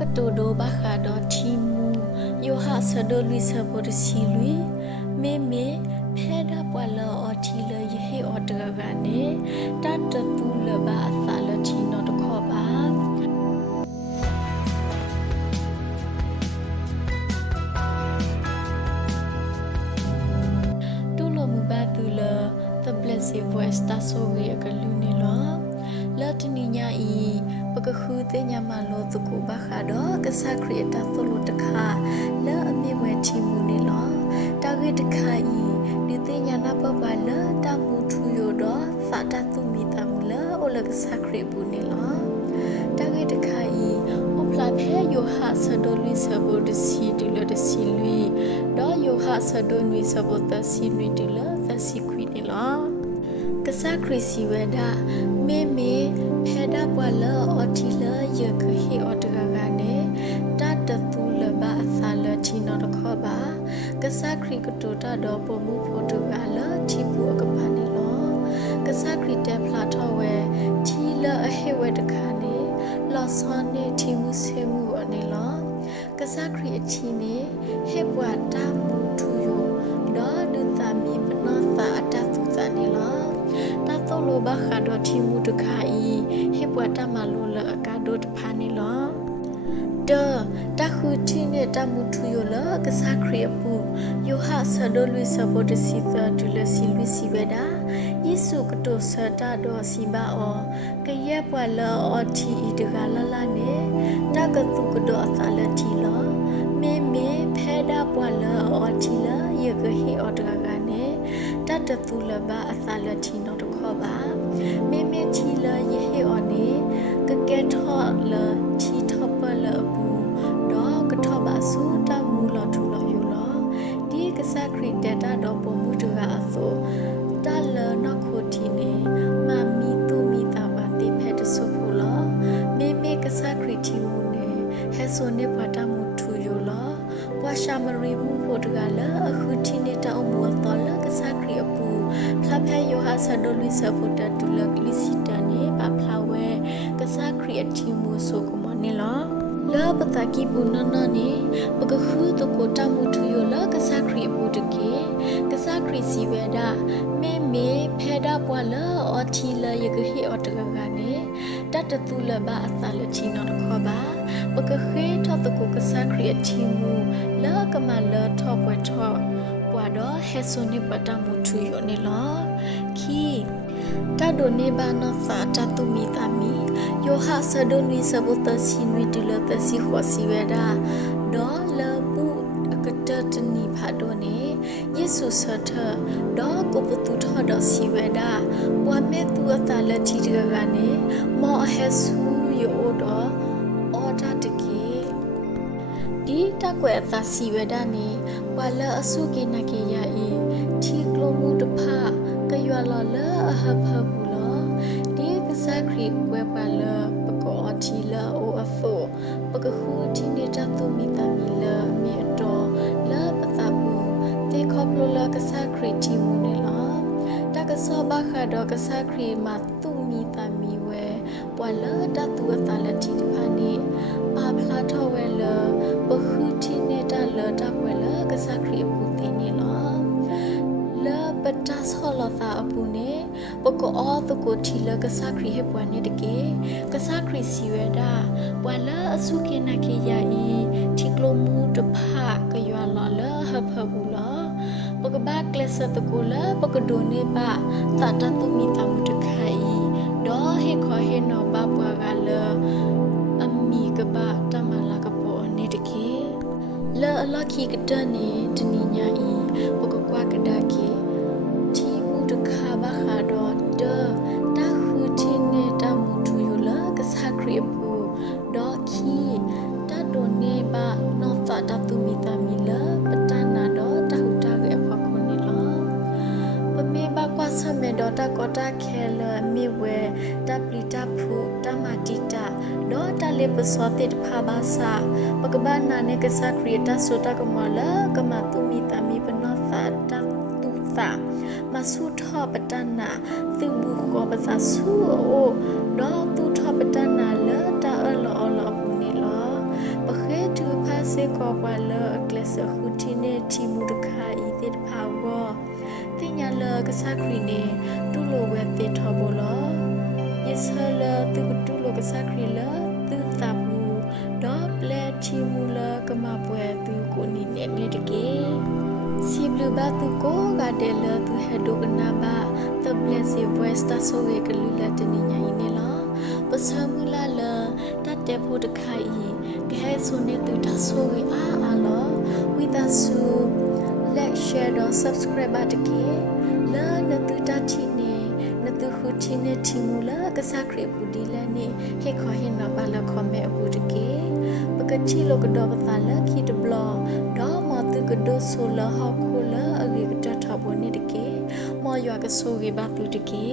ကတိုဒိုဘာခါဒိုတီမူယိုဟာဆဒိုလူဆဘောတစီလူမေမေဖဲဒါပွာလောအတီလယဟေအော်တကနေတတ်တူလဘာဆာလတီနိုတခောပါတူလမူဘာတူလthe blessed voice တဆိုဝေကလူနေလောလာတနီညာဤပကခုတဲ့ညမလို့တကူဘာခါတော့ကစားခရီတာသလိုတခါလာအမြဝဲချီမူနေလောတာဂက်တခါဤဒီတဲ့ညနာပပလာတမူထူရတော့စာတသူမီတမူလာအိုလကစားခရီဘူးနေလောတာဂက်တခါဤအပလာဖဲယိုဟာဆဒိုလီဆဘောဒစီတူလဒစီလူတော့ယိုဟာဆဒိုနွီဆဘောတစီနွီတူလသစီခွီနေလောကစားခရီစီဝဲတာမေမေဖဲဒါပွာလောအတီလယကဟေအော်တကနေတတ်တူလဘာဆာလတီနော်တခောပါကစားခရီကတိုတာတော့ပုံမှုဖို့တူကလာတီပူကပနေလောကစားခရီတက်ဖလာထောဝဲတီလအဟေဝဲတခါနေလောဆွန်နေတီမှုဆေမှုအနေလောကစားခရီအချီနေဟေပွာတာမှုထူယောဒေါ်ဒူတာမီပနောသာအတသူစနေလောတာတော့လိုဘာခါတော့တီမှုတခါဤဟေပွာတာမလိုလအကာဒိုတဖာနေလောတခုတီနဲ့တမှုထူရလကစားခရီပူယိုဟာဆဒိုလူဆဘောတစီသတူလစီလူစီဝဒါယေစုကတိုဆတာတော်စီဘာအောကရက်ပွာလောအတီတကလာလာနေတကတုကတော့အသလတီလောမေမေဖဲဒါပွာလောအတီလာယကဟီအော်တကနေတတတူလဘာအသလတီနော်တခောပါမေမေတီလာယဟီအော်နေကကဲထောလတီထောပလဘူးတော့ကထောပါဆူတမူလထူလယူလောဒီကစားခရီတတာတော့ပုံမှုတကအဆိုတလနခိုတီနေမမီတူမီတာပါတိဖက်တဆုဖူလောမေမေကစားခရီတီမူနေဟဲဆိုနေပတာမူထူယူလောပွာရှာမရီမူဖို့တကလာအခုတီနေတောင်းမူတော်လကစားခရီအပူဖလာဖဲယိုဟာဆဒိုလီဆဖို့တတူလကလီစီတနေပါဖလာဝဲကစားခရီအတီမူဆိုကမနေလောလာပတကီဘူနနနေပကခုတကိုတမှုထူရလာကစားခရီဘူတကေကစားခရီစီဝဲဒါမေမေဖဲဒါပွာလာအတီလာယကဟီအတကကနေတတတူလဘာအသလချီနော်တခောပါပကခေထတကိုကစားခရီအတီမူလာကမလာထောပွဲထောပွာတော့ဟဲဆိုနေပတမှုထူရနေလောခီတဒိုနေဘာနောသာတတူမီတာမီယိုဟာဆဒိုနွီဆဘောတစီနွီတူလတစီခွစီဝဲဒါဒေါ်လပူအကတတနီဖာဒိုနေယေဆုဆထဒေါ်ကိုပတူထဒေါ်စီဝဲဒါပွာမေတူအတလတီတကနေမောဟဲဆူယိုဒေါ်အော်တာတကေဒီတက်ွယ်အသစီဝဲဒါနေပွာလအဆုကေနကေယာဤတီကလိုမှုတဖကရွာလာလအဟဖဘူလောဒီကစားခရီဝဲပါလပကောတီလာအိုအဖိုပကခုတီနေတာသူမီတာမီလာမြေတော်လာပတာဘူးတေခေါပလိုလာကစားခရီတီမူနေလောတကဆောဘခါတော့ကစားခရီမှာသူမီတာမီဝဲပွာလာတတူအတလတီတဖာနေပါဖလာထောဝဲလပခုတီနေတာလတပွဲလကစားခရီပူတင်နေလောပတာဆောလသာအပူနေပကောအောတကိုတီလကစားခရီဟပွားနေတကေကစားခရီစီဝဲတာပွာလာအစုကေနကေယာဤတီကလိုမူတဖကရွာလာလဟဖဘူးလာပကဘာကလစတကိုလာပကဒိုနေပါတာတတုမီတမှုတခိုင်ဒေါ်ဟေခောဟေနောဘပွားကလအမီကဘာတမလာကပေါ်နေတကေလာအလခီကတနေတနီညာဤပကကွာကဒါကေတခါဘာခါတော့တခုချင်းနဲ့တမှုထူရလာကစားခရီပူဒေါ်ခီတဒိုနေဘာနောသာတတူမီတာမီလာပတနာတော့တခုတာရဲ့ဖခုနေလောပမေဘာကွာဆမေတော့တကောတာခဲလမိဝဲတပလီတဖူတမတီတာတော့တလေပစောတိတဖာဘာစာပကဘာနာနေကစားခရီတာဆိုတာကမလာကမတူမီတာမီပနောသာတတူသာมาสู้ทอปตันนาตึบุขอภาษาสู้โอดอตูทอปตันนาเลตาลอลอบุนีลอ စေကောပါလကလစခုတီနေတီမူတခါဤတိဖာဝတင်ညာလကစားခရီနေတူလိုဝဲတိထောဘလောယစလတူတူလိုကစားခရီလတူတာဘူးဒေါပလက်တီမူလကမပွဲသူကိုနီနေတကေစီဘလဘတူကိုဂါတယ်လသူဟဒိုကနာဘာတဘလက်စီဝဲစတာဆိုဝဲကလူလာတနီညာဤနေလားပစမူလာလတတ်တဲ့ဖို့တခိုင်ကဲဆိုနေသူတဆိုဝဲအားလောဝိသဆူ like share တော့ subscribe ပါတကေလာနတူတတိနေနတူခုတီနေတီမူလာကစားခရပူဒီလနေဟေခေါ်ဟင်တော့ပါလခေါ်မဲအပူတကေပကတိလောကတော့ပသလာခိတဘလတော့မတူကဒိုဆိုလာဟောက်ခိုလာအဂေကတထဘနေတကေမော်ရွာကဆိုကေပါတူတကေ